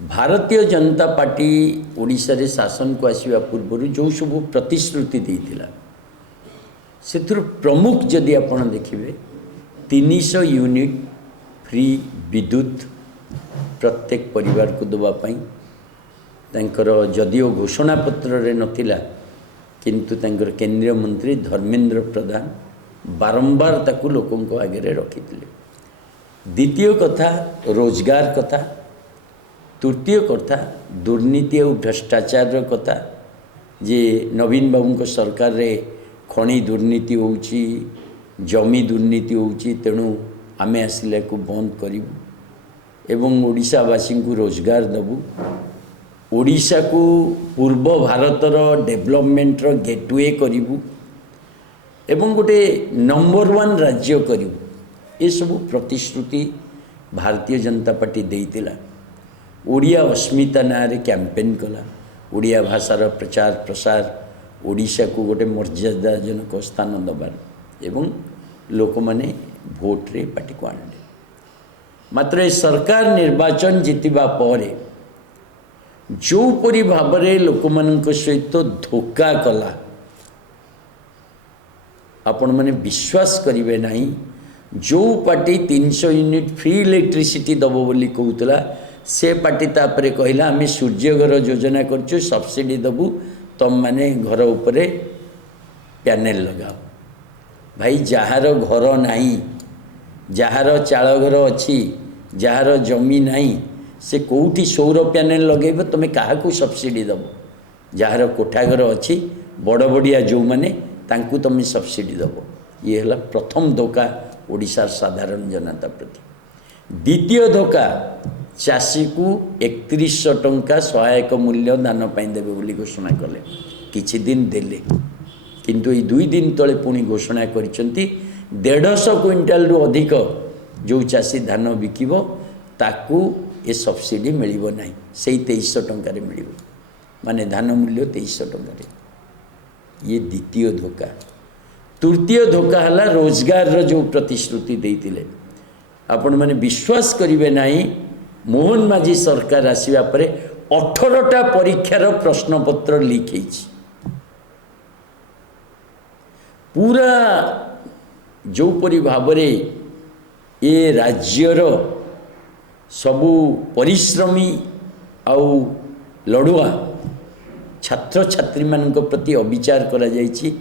Bharatiya Janata party Odisha रे शासन को आसवा पूर्व जो सब प्रतिश्रुति देता से प्रमुख जदि आप देखिए 300 यूनिट फ्री विद्युत प्रत्येक परिवार को दवापाई जदिओ घोषणा पत्र रे नथिला किंतु केंद्रीय मंत्री धर्मेंद्र प्रधान बारंबार ताकू लोकों आगे रखी। द्वितीय कथा रोजगार कथा, तृतीय कथा दुर्नीति और भ्रष्टाचार कथा जे नवीन बाबू को सरकार रे खनि दुर्नीति होउची, जमी दुर्नीति होउची, तेणु आमे आसिले को बंद करिबु एवं ओडिशावासी को रोजगार दबु, ओडिशा को पूर्व भारतर डेवलपमेंट रो गेटवे करिबु एवं गोटे नंबर 1 राज्य करिबु। ये सब प्रतिश्रुति भारतीय जनता पार्टी देइतिला। ओडिया अस्मिता ना रे कैंपेन कला, ओडिया भाषार प्रचार प्रसार, ओडिशा को गोटे मर्यादाजनक स्थान दबार एवं लोक माने भोट रे पार्टी को आनले। मात्र सरकार निर्वाचन जितिबा परे जो परि भाबरे लोक मानक सहित धोखा कला आपण माने विश्वास करिवे नाही। जो पार्टी 300 यूनिट फ्री इलेक्ट्रिसिटी दबो बोली कहूतला से पार्टी तापरे कहला आमे सूर्यघर योजना करछु, सब्सिडी दबु, तम माने घर उपरे पैनल लगाओ। भाई जहार घर नाही, जहार चाल घर अच्छी, जहार जमी नाही, से कोठी सौर पैनल लगेब, तुम क्या सब्सिडी दब? जहार कोठा घर अच्छी बड़ बड़िया जो माने तांकु तुम सब्सिडी दब। ये है प्रथम धोखा ओडिशार साधारण जनता प्रति। द्वितीय धोखा चाषी को 3100 टंका सहायक मूल्य दान पाई देबे बोली घोषणा कले, किछि दिन देले, किंतु ये 2 दिन तले पुणी घोषणा करिसंती 150 क्विंटाल रु अधिक जो चाषी धान बिकिबो ताकू ये सब्सिडी मिलिबो नाही, सेही 2300 टंका रे मिलिबो, माने धान मूल्य 2300 टंका रे। ये द्वितीय धोखा। तृतीय धोखा हला रोजगार रो जो प्रतिश्रुति देइतिले आपण माने विश्वास करिवे नाही। मोहन माझी सरकार आसीबा परे 18टा परीक्षार प्रश्न पत्र लीक हेछि। पूरा जो परि भाबरे ये राज्यर सबु परिश्रमी आउ लड़ुआ छात्र छात्री मान प्रति अविचार करा जायछि,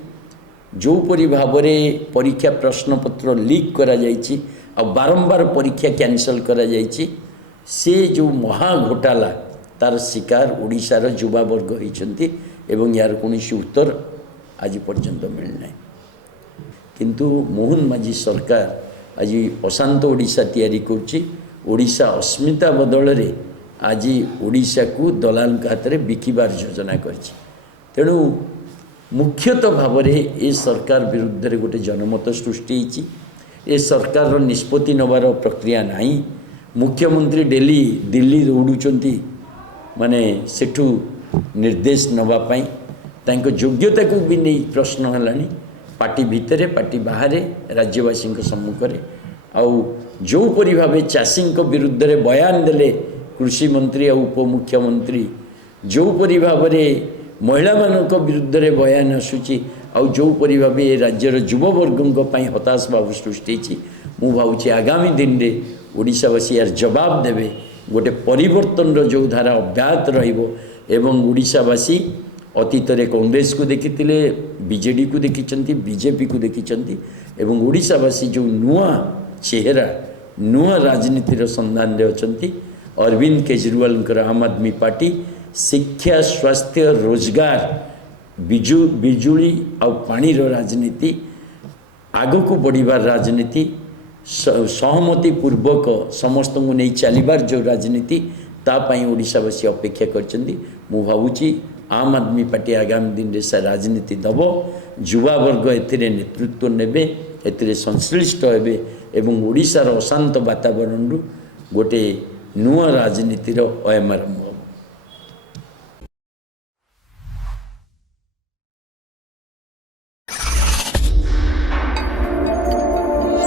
जो परि भाबरे परीक्षा प्रश्न पत्र लीक करा जायछि आ बारंबार परीक्षा कैंसल करा जायछि, से जो महा घोटाला तार शिकार ओडिशार युवा वर्ग होइछन्ति एवं यार कोनोसी उत्तर आज पर्यंत मिलना। किंतु मोहन माझी सरकार आज अशांत ओडिशा तैयारी करछि। ओडिशा अस्मिता बदल रे आज ओडिशा को दलाल हाथ में बिकिबार योजना करछि। तेणु मुख्यतः भाव में ये सरकार विरुद्ध रे गोटे जनमत सृष्टि होइछि। ये सरकार निष्पत्ति नबार प्रक्रिया नाही। मुख्यमंत्री डेली दिल्ली दौड़ुचंती माने सेठू निर्देश नवा पाई, तांको योग्यता को भी नहीं प्रश्न हलानी, पार्टी भितरे पार्टी बाहर राज्यवासी सम्मुखें। आउ जो परि भावे चाषी विरुद्ध रे बयान देले कृषि मंत्री और उपमुख्यमंत्री, जो परि भावे महिला मानक विरुद्ध रे बयान आसुची, आउ जो परि भावे राज्यर युववर्गों हताश भाव सृष्टि, मु भावुची आगामी दिन में ओडिशावासी यार जवाब देवे। गोटे परिवर्तन जो धारा अब्याहत रहिबो एवं ओडिशावासी अतीत रे कांग्रेस को देखिथिले, बीजेडी को देखिचंती, बीजेपी को देखिचंती एवं ओडिशावासी जो नुआ चेहरा नुआ राजनीतिर संधान रे अछंती। अरविंद केजरीवाल आम आदमी पार्टी शिक्षा स्वास्थ्य रोजगार बिजुली और पानी राजनीति आग को बढ़िबार राजनीति सहमति पूर्वक समस्त को नहीं चलिबार जो राजनीति तापाई ओडिशावासी अपेक्षा करछंती। मु भावुची आम आदमी पार्टी आगामी दिन रे से राजनीति दब, युवा वर्ग एथिरे नेतृत्व नेबे, एथिरे संश्लिष्ट हेबे एवं ओडिशार अशांत वातावरण गोटे नुआ राजनीतिर अयमारंभ।